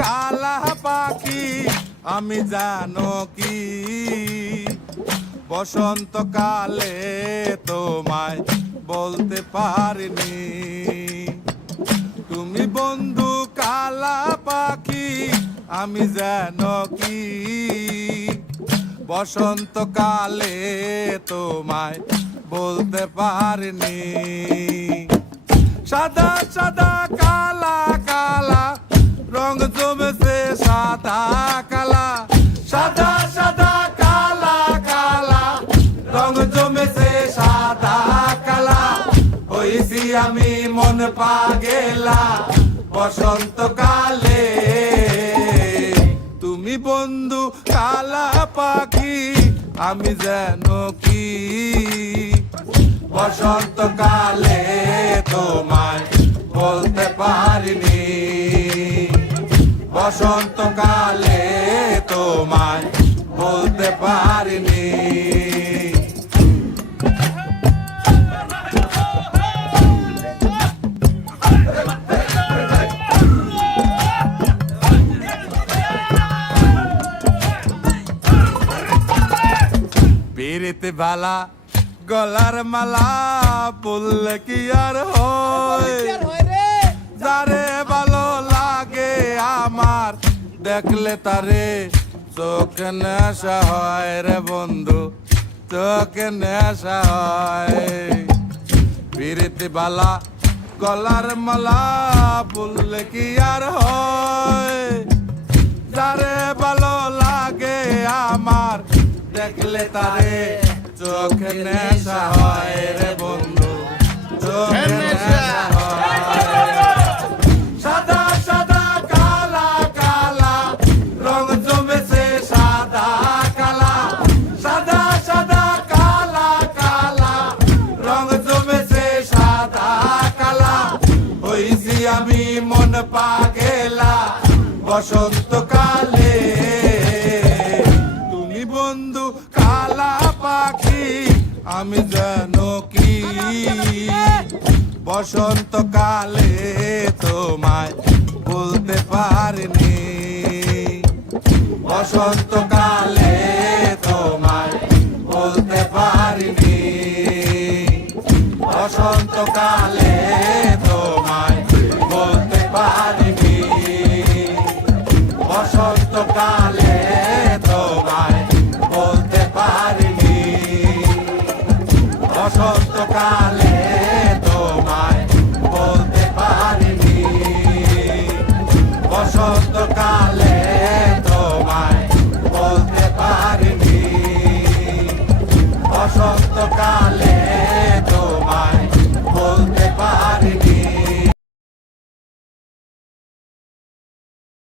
কালা পাখি আমি জানো কি বসন্তকালে তোমায় বলতে পারিনি। তুমি বন্ধু কালা পাখি আমি জানো কি বসন্তকালে তোমায় বলতে পারিনি। সাদা সাদা কালা কালা রং জমেছে সাদা কালা, সাদা সাদা কালা কালা রং জমেছে সাদা কালা। হইছি আমি মন পাগেলা বসন্তকালে। তুমি বন্ধু কালা পাখি আমি যেন কি বসন্তকালে তোমায় বলতে পারিনি। বসন্তকালে তোমায় বলতে পারিনি। পিরিতে বালা গলার মালা বললে কি আর হয়, যারে ভালো লাগে আমার দেখলে তারে চোখে নেশা হয় রে বন্ধু, চোখে নেশা হয়। পিরিতে বালা গলার মালা বললে কি আর হয়, যারে ভালো লাগে আমার দেখলে তারে চোখে নেশা হয় রে বন্ধু, চোখে নেশা হয়। সাদা সাদা কালা কালা রং জমেছে সাদা কালা, সাদা সাদা কালা কালা রং জমেছে সাদা কালা। হইছি আমি মন পাগেলা বসন্তকালে। তুমি বন্ধু কালা পাখি আমি জানো কি বসন্তকালে তোমায় বলতে পারিনি। বসন্তকালে তোমায় বলতে পারিনি। বসন্তকালে তোমায় বলতে পারিনি। বসন্তকাল